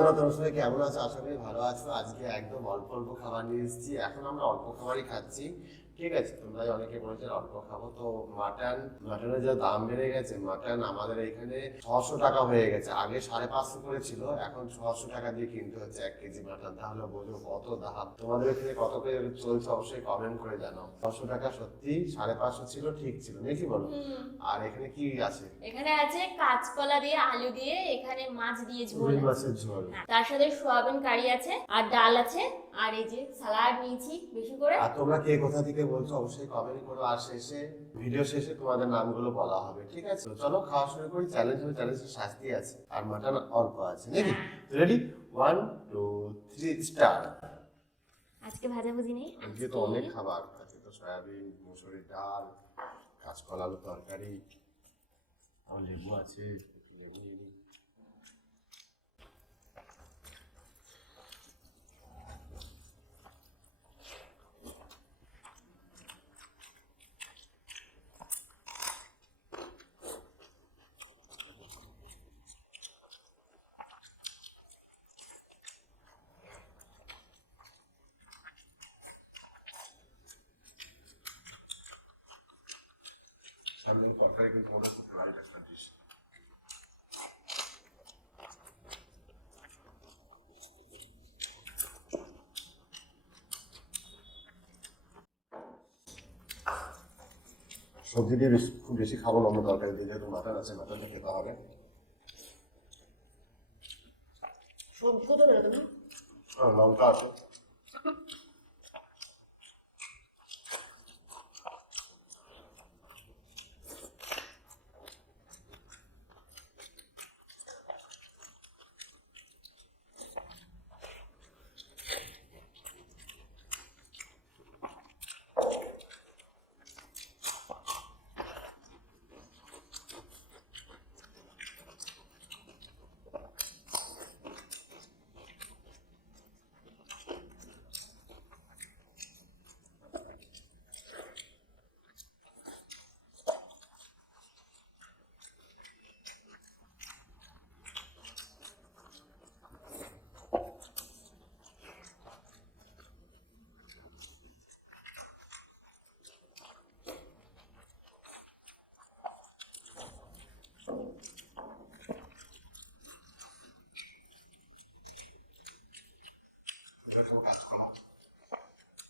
বন্ধুরা, তোমার সবাই কেমন আছো? আশা করি ভালো আছো। আজকে একদম অল্প অল্প খাবার নিয়ে এসেছি। এখন আমরা অল্প খাবারই খাচ্ছি, ঠিক আছে? তোমরা অনেকে বলেছে অল্প খাবো, তো মাটনের যা দাম বেড়ে গেছে, মাটন আমাদের এখানে 600 টাকা হয়ে গেছে। আগে 550 করে ছিল, এখন 600 টাকা দিয়ে কিনতে হচ্ছে 1 কেজি মাটন। তাহলে বোঝো কত দাম। তোমাদের এখানে কত করে চলছে অবশ্যই কমেন্ট করে জানাও। 600 টাকা সত্যি, 550 ছিল, ঠিক ছিল নাকি বলো? আর এখানে কি আছে? এখানে আছে কাঁচকলা দিয়ে, আলু দিয়ে, এখানে মাছ দিয়ে ঝোল রুই আছে। মাছের ঝোল। তার সাথে সোয়াবিন কারি আছে, আর ডাল আছে, আর এই যে সালাড নিয়েছি বেশি করে। আর তোমরা কে কোথা থেকে বলছো অবশ্যই কমেন্ট করো। আর ভিডিও শেষে তোমাদের নামগুলো বলা হবে, ঠিক আছে? তো চলো খাওয়া শুরু করি। চ্যালেঞ্জের শাস্তি আছে, আর মাটন অল্প আছে নাকি? রেডি? 1 2 3 স্টার্ট। আজকে ভাজাভুজি নেই, আজকে তো অনেক খাবার আছে। তো সয়াবিন, মুসুরির ডাল, কাঁচকলা আলুর তরকারি, আমার লেবু আছে, একটু লেবু নিয়ে নিই। সামনের তরকারি কিন্তু আমাদের খুব লাইট একটা ডিশ। সবজি দিয়ে খুব বেশি খাবো না আমরা তরকারি দিয়ে, যেহেতু মাটন আছে, মাটনটা খেতে হবে। সবজি কত বেরো তুমি? লঙ্কা আছে।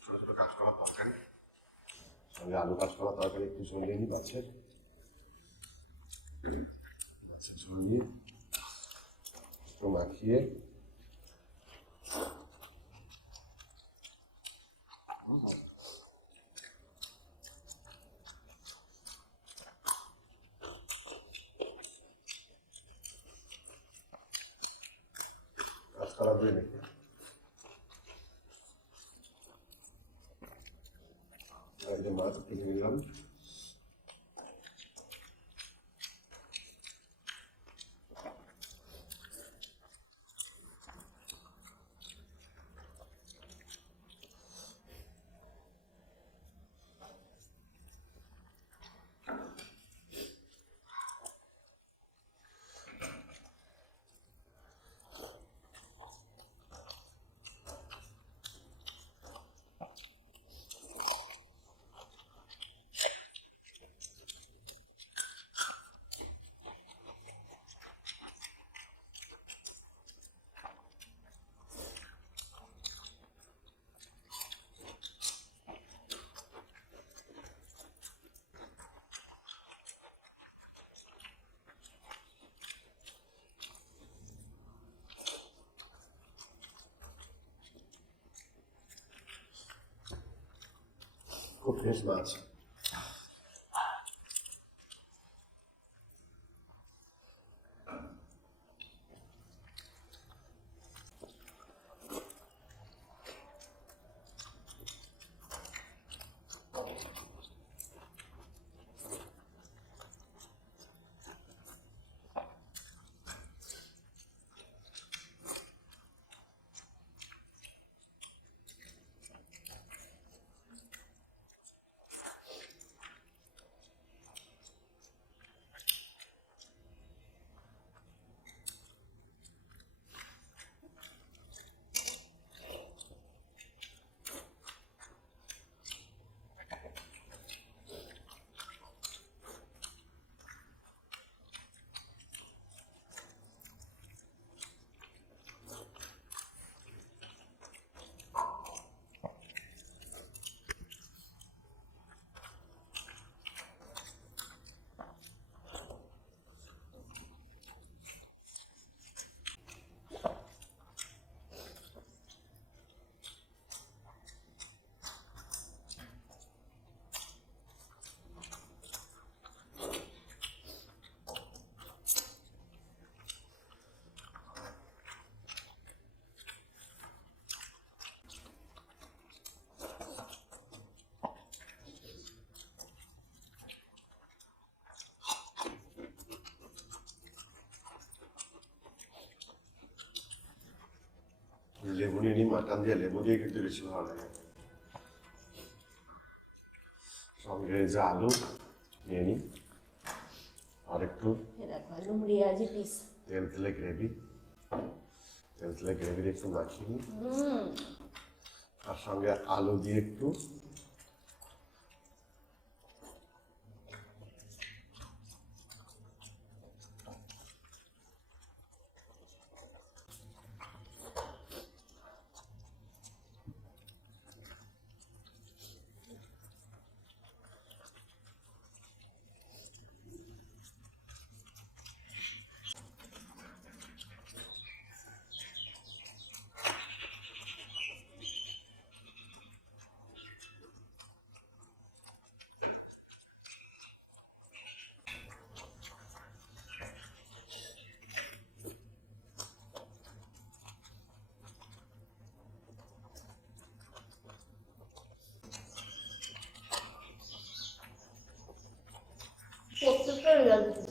ছোট ছোট কাঁচকলা তরকারি, সঙ্গে আলু কাঁচকলা তরকারি একটু ঝোল নিয়ে নিই। মাছের ঝোল নিয়ে একটু মাখিয়ে কাঁচকলা দিয়ে রেখে এই যে মাছ একটু নিয়ে নিলাম। খুব ফ্রেশ মাছ। লেবু নিয়ে নিই, মাটন দিয়ে লেবু দিয়ে কিন্তু বেশি ভালো লাগে। সঙ্গে যে আলু নিয়ে নিই, আর একটু দেখো একদম রিয়াজি পিস। তেল তেলে গ্রেভি একটু মাখিয়ে নিই, আর সঙ্গে আলু দিয়ে একটু প্রত্যেকটা রিয়াজি পিস।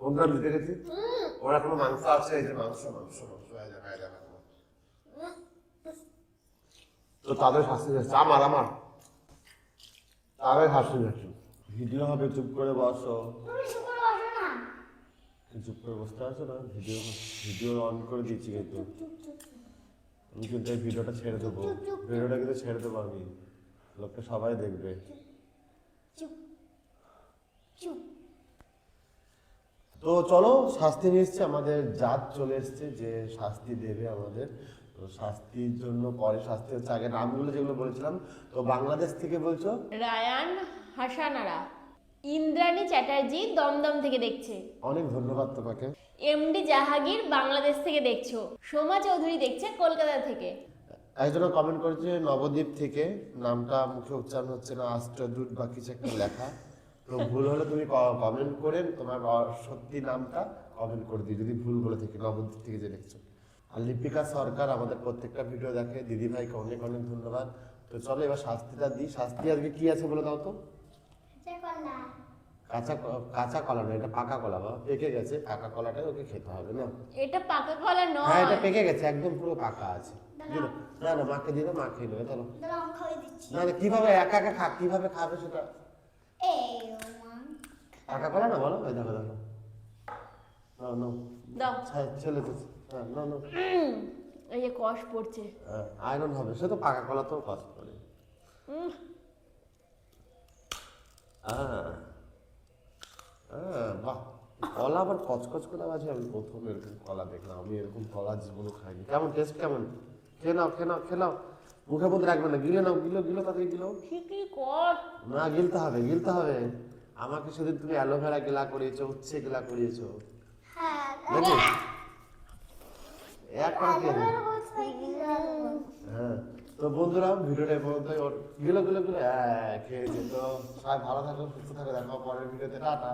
কোনটা দিতে গেছি? ওরা কোনো মাংস আছে, এই যে মাংস তো তাদের শাস্তি যাচ্ছে, আমার তাদের শাস্তি যাচ্ছে। ভিডিও হবে, চুপ করে বসো। চুপ করে বসতে আছো না? ভিডিও অন করে দিচ্ছি, কিন্তু আমি কিন্তু এই ভিডিওটা ছেড়ে দেবো, কিন্তু ছেড়ে দেবো আমি, লোকটা সবাই দেখবে। তো চলো, শাস্তি নিয়ে এসছে, আমাদের জাত চলে এসছে যে শাস্তি দেবে আমাদের। তো শাস্তির জন্য পরে শাস্তি হচ্ছে, আগে নামগুলো যেগুলো বলেছিলাম। তো বাংলাদেশ থেকে বলছো রায়ান হাসানারা, ইন্দ্রাণী চ্যাটার্জি দমদম থেকে দেখছে, অনেক ধন্যবাদ তোমাকে। এমডি জাহাঙ্গীর বাংলাদেশ থেকে দেখছো, সোমা চৌধুরী দেখছে কলকাতা থেকে, একজন কমেন্ট করেছে নবদ্বীপ থেকে, নামটা মুখে উচ্চারণ হচ্ছে না, আষ্টদূত বা কিছু একটা লেখা। তো ভুল হলে তুমি কমেন্ট করে তোমার সত্যি নামটা কমেন্ট করে দিই, যদি ভুল বলে থেকে, নবদ্বীপ থেকে যে দেখছো। আর লিপিকা সরকার আমাদের প্রত্যেকটা ভিডিও দেখে, দিদি ভাইকে অনেক অনেক ধন্যবাদ। তো চলো এবার শাস্তিটা দিই। শাস্তি আজকে কি আছে বলে দাও তো। কাঁচা কলা না, এটা পাকা কলা, বা পেকে গেছে, পাকা কলাটাই ওকে খেতে হবে না। এটা পাকা কলা নয়। হ্যাঁ, এটা পেকে গেছে, একদম পুরো পাকা আছে। না না, মাকে দিয়ে দাও, মা খেয়ে নেবে। চলো। না না, কিভাবে একা একা কিভাবে খাবে সেটা? পাকা কলা না, বলো। দেখো দেখো, না দাও। ছেলে তো হ্যাঁ না এই যে কষ পড়ছে। আয়রন হবে, সে তো পাকা কলা তো কষ্ট করে। বাহ, কলা আবার কচকচ করে আছে, আমি প্রথম এরকম কলা দেখলাম, আমি এরকম কলা জীবনে খাইনি। কেমন টেস্ট কেমন? খেয়ে নাও খেয়ে নাও খেয়ে নাও, মুখের মধ্যে রাখবে না, গিলে নাও, গিলো গিলো তাড়াতাড়ি গিলো। ঠিকই কর। না গিলতে হবে গিলতে হবে। আমাকে সেদিন তুমি অ্যালোভেরা গেলা করিয়েছো, উচ্ছে গেলা করিয়েছো নাকি? এক করে খেয়ে হ্যাঁ। তো বন্ধুরা ভিডিওটা এই পর্যন্তই। ওর গিলো গিলো গিলো খেয়েছে। তো সবাই ভালো থাকো, সুস্থ থাকো, দেখো পরের ভিডিওতে, টাটা।